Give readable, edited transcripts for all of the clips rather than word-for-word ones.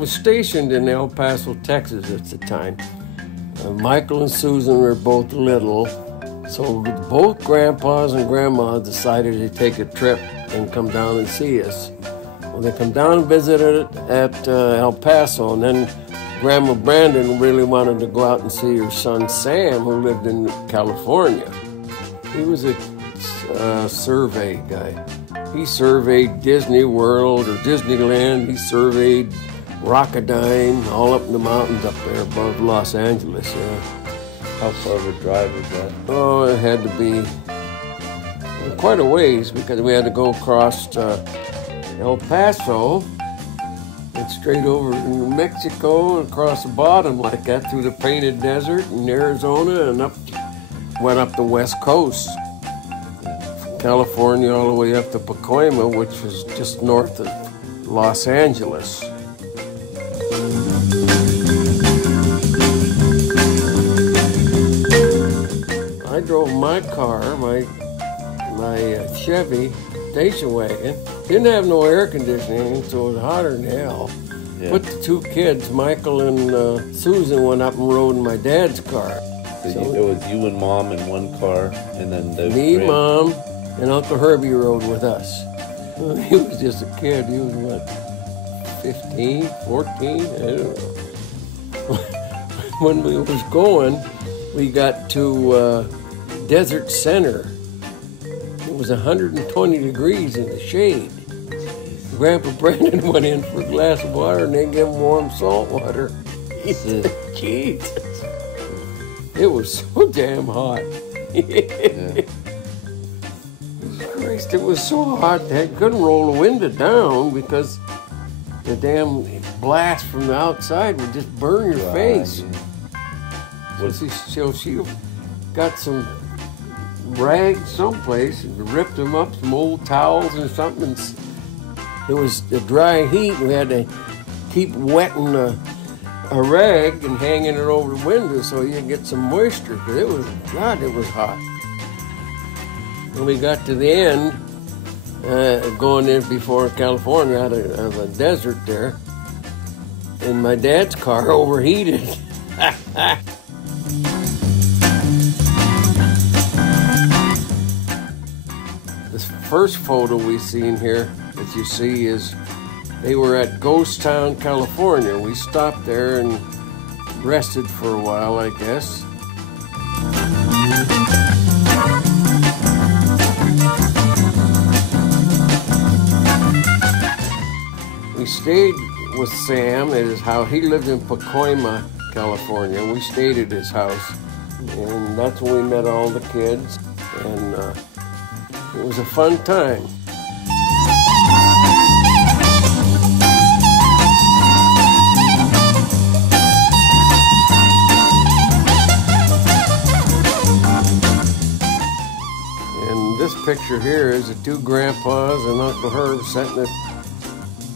was stationed in El Paso, Texas at the time. Michael and Susan were both little, so both grandpas and grandmas decided to take a trip and come down and see us. Well, they come down and visited at El Paso, and then Grandma Brandon really wanted to go out and see her son Sam, who lived in California. He was a survey guy. He surveyed Disney World or Disneyland. He surveyed Rocketdyne, all up in the mountains up there above Los Angeles. Yeah. How far of a drive was that? Oh, it had to be quite a ways because we had to go across El Paso and straight over to New Mexico and across the bottom like that through the Painted Desert in Arizona and went up the West Coast. California all the way up to Pacoima, which was just north of Los Angeles. I drove my car, my Chevy station wagon. Didn't have no air conditioning, so it was hotter than hell. Yeah. But the two kids, Michael and Susan, went up and rode in my dad's car. So it was you and Mom in one car, and then me, Mom, and Uncle Herbie rode with us. He was just a kid. He was, what, 15, 14? I don't know. When we was going, we got to Desert Center. It was 120 degrees in the shade. Grandpa Brandon went in for a glass of water, and they gave him warm salt water. He said, Jesus. It was so damn hot. Yeah. Christ, it was so hot they couldn't roll the window down because the damn blast from the outside would just burn your face. So she got some rags someplace and ripped them up, some old towels and something. It was the dry heat. We had to keep wetting a rag and hanging it over the window so you could get some moisture. Because it was hot. When we got to the end, going in before California, out of a desert there, and my dad's car overheated. This first photo we seen here, that you see, is they were at Ghost Town, California. We stopped there and rested for a while, I guess. We stayed with Sam at his house. He lived in Pacoima, California. We stayed at his house, and that's when we met all the kids, and it was a fun time. And this picture here is the two grandpas and Uncle Herb sitting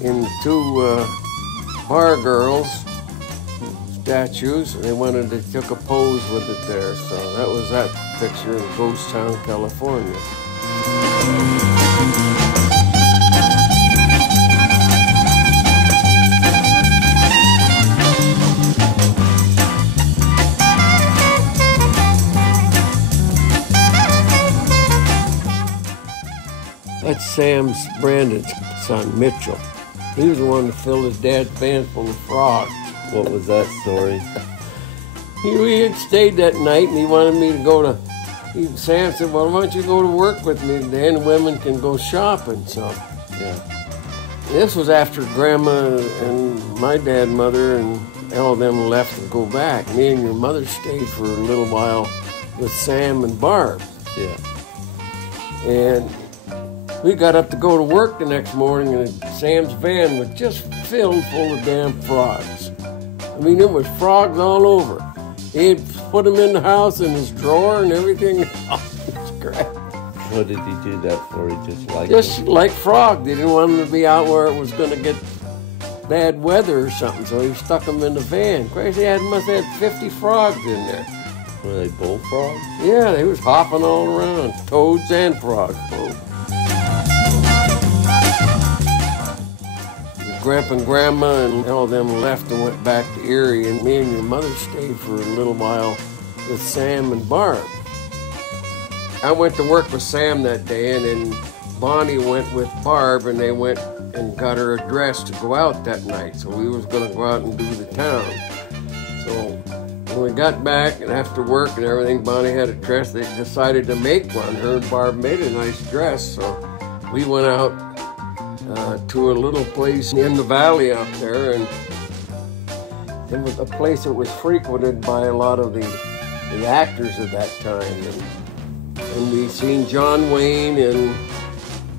in two bar girls statues. They took a pose with it there. So that was that picture in Ghost Town, California. That's Sam's Brandon's son, Mitchell. He was the one that filled his dad's van full of frogs. What was that story? We had stayed that night, and he wanted me to go to... Sam said, well, why don't you go to work with me today, and the women can go shopping, so... Yeah. This was after Grandma and my dad and mother and all of them left to go back. Me and your mother stayed for a little while with Sam and Barb. Yeah. And we got up to go to work the next morning, and Sam's van was just filled full of damn frogs. I mean, there was frogs all over. He'd put them in the house in his drawer and everything. Oh, it was great. What did he do that for? He just like frogs. They didn't want them to be out where it was going to get bad weather or something, so he stuck them in the van. Crazy, must have had 50 frogs in there. Were they bullfrogs? Yeah, they was hopping all around, toads and frogs both. Of Grandpa and Grandma and all them left and went back to Erie, and me and your mother stayed for a little while with Sam and Barb. I went to work with Sam that day, and then Bonnie went with Barb, and they went and got her a dress to go out that night. So we was going to go out and do the town. So when we got back and after work and everything, Bonnie had a dress. They decided to make one. Her and Barb made a nice dress. So we went out to a little place in the valley out there, and it was a place that was frequented by a lot of the actors of that time. And we seen John Wayne and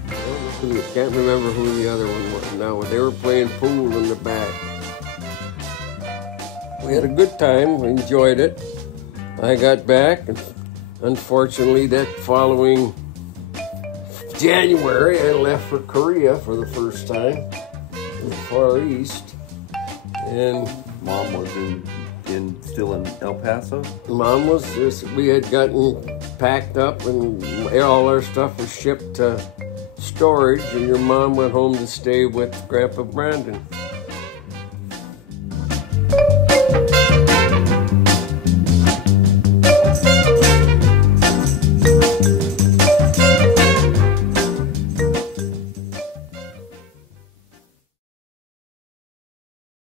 I can't remember who the other one was now. They were playing pool in the back. We had a good time. We enjoyed it. I got back, and unfortunately, that following January, I left for Korea for the first time in the Far East. And Mom was still in El Paso? Mom was just, we had gotten packed up and all our stuff was shipped to storage, and your mom went home to stay with Grandpa Brandon.